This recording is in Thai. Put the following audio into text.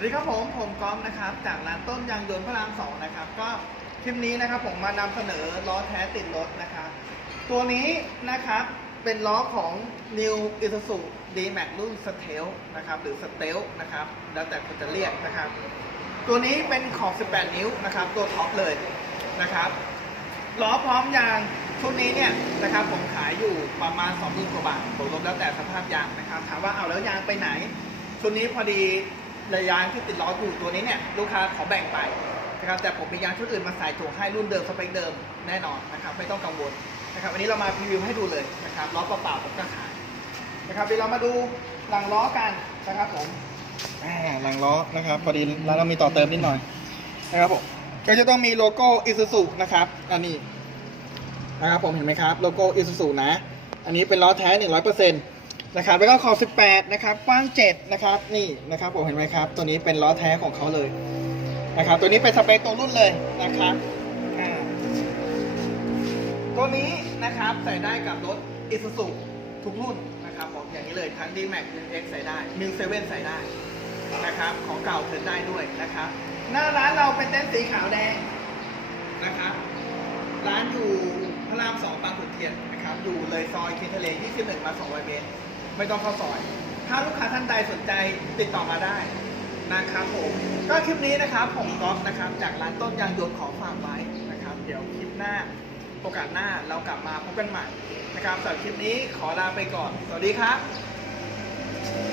สวัสดีครับผมผมก๊อฟนะครับจากร้านต้นยางยนต์พระรามสองนะครับก็คลิปนี้นะครับผมมานำเสนอล้อแท้ติดรถนะครับตัวนี้นะครับเป็นล้อของ New Isuzu D-Max รุ่น s t e l นะครับหรือ s t e l นะครับแล้วแต่คุณจะเรียกนะครับ ตัวนี้เป็นของ18 นิ้วนะครับ ตัวท็อปเลยนะครับล้อพร้อมยางชุดนี้เนี่ยนะครับผมขายอยู่ประมาณ2 0,000กว่าบาทบวกลบแล้วแต่สภาพยางนะครับถามว่าเอาแล้วยางไปไหนชุดนี้พอดี ระยางที่ติดล้ออยู่ตัวนี้เนี่ยลูกค้าขอแบ่งไปนะครับแต่ผมมียางชุดอื่นมาใส่ถุงให้รุ่นเดิมสเปคเดิมแน่นอนนะครับไม่ต้องกังวลนะครับวันนี้เรามาพรีวิวให้ดูเลยนะครับล้อเปล่าๆผมก็ขายนะครับเดี๋ยวเรามาดูหลังล้อกันนะครับผมอ่าหลังล้อนะครับพอดีแล้วเรามีต่อเติมนิดหน่อยนะครับผมก็จะต้องมีโลโก้ Isuzu นะครับอันนี้นะครับผมเห็นไหมครับโลโก้ Isuzu นะ อันนี้เป็นล้อแท้100%นต์ นะครับแล้วก็ขอบ 18 นะครับกว้าง 7 นะครับนี่นะครับผมเห็นไหมครับ ตัวนี้เป็นล้อแท้ของเขาเลยนะครับ ตัวนี้เป็นสเปคตัวรุ่นเลยนะครับตัวนี้นะครับใส่ได้กับรถ Isuzu ทุกรุ่นนะครับผมอย่างนี้เลยทั้ง D-Max X ใส่ได้ New 7ใส่ได้นะครับของเก่าเทินได้ด้วยนะครับ หน้าร้านเราเป็นเต็นสีขาวแดงนะครับร้านอยู่พระรามสองบางขุนเทียนนะครับ อยู่เลยซอยเคียนทะเล21มา200เมตร ไม่ต้องเข้าซอย ถ้าลูกค้าท่านใดสนใจติดต่อมาได้นะครับผมก็คลิปนี้นะครับผมก๊อฟนะครับจากร้านต้นยางยนต์ขอฝากไว้นะครับ เดี๋ยวคลิปหน้าโอกาสหน้าเรากลับมาพบกันใหม่นะครับสำหรับคลิปนี้ขอลาไปก่อน สวัสดีครับ